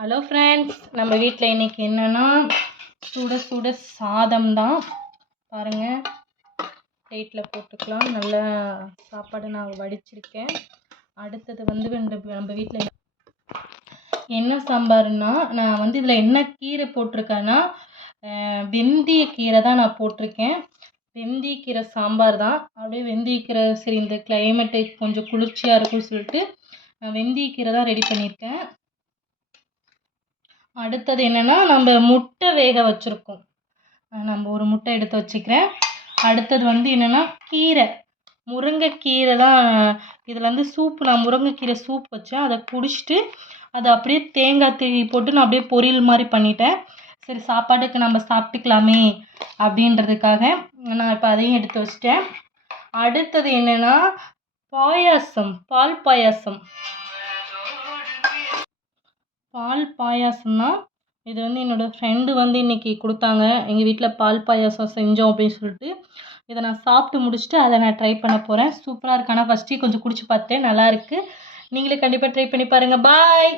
Hello friends, நம்ம வீட்டில் இன்றைக்கி என்னென்னா சுட சுட சாதம் தான். பாருங்கள், பிளேட்டில் போட்டுக்கலாம். நல்ல சாப்பாடு நான் வடிச்சிருக்கேன். அடுத்தது நம்ம வீட்டில் என்ன சாம்பார்னா, நான் இதில் என்ன கீரை போட்டிருக்கேன்னா வெந்தய கீரை தான் நான் போட்டிருக்கேன். வெந்தயக்கீரை சாம்பார் தான். அப்படியே வெந்தயக்கீரை சரி இந்த கிளைமேட்டு கொஞ்சம் குளிர்ச்சியாக இருக்குன்னு சொல்லிட்டு நான் வெந்தயக்கீரை தான் ரெடி பண்ணியிருக்கேன். அடுத்தது என்னென்னா, நம்ம முட்டை வேக வச்சுருக்கோம். நம்ம ஒரு முட்டை எடுத்து வச்சுக்கிறேன். அடுத்தது என்னென்னா கீரை, முருங்கைக்கீரை தான். இதில் சூப்பு, நான் முருங்கைக்கீரை சூப் வச்சேன். அதை குடிச்சிட்டு அதை அப்படியே தேங்காய் திருவி போட்டு நான் அப்படியே பொரியல் மாதிரி பண்ணிட்டேன். சரி, சாப்பாட்டுக்கு நம்ம சாப்பிட்டுக்கலாமே அப்படின்றதுக்காக நான் இப்போ அதையும் எடுத்து வச்சிட்டேன். அடுத்தது என்னென்னா பாயாசம், பால் பாயாசம். பால் பாயாசம் தான் இது. என்னோடய ஃப்ரெண்டு இன்றைக்கி கொடுத்தாங்க. எங்கள் வீட்டில் பால் பாயாசம் செஞ்சோம் அப்படின்னு சொல்லிட்டு இதை நான் சாப்பிட்டு முடிச்சுட்டு அதை நான் ட்ரை பண்ண போகிறேன். சூப்பராக இருக்கு. ஆனால் ஃபஸ்ட்டு கொஞ்சம் குடிச்சு பார்த்தேன், நல்லாயிருக்கு. நீங்களே கண்டிப்பாக ட்ரை பண்ணி பாருங்கள். பாய்.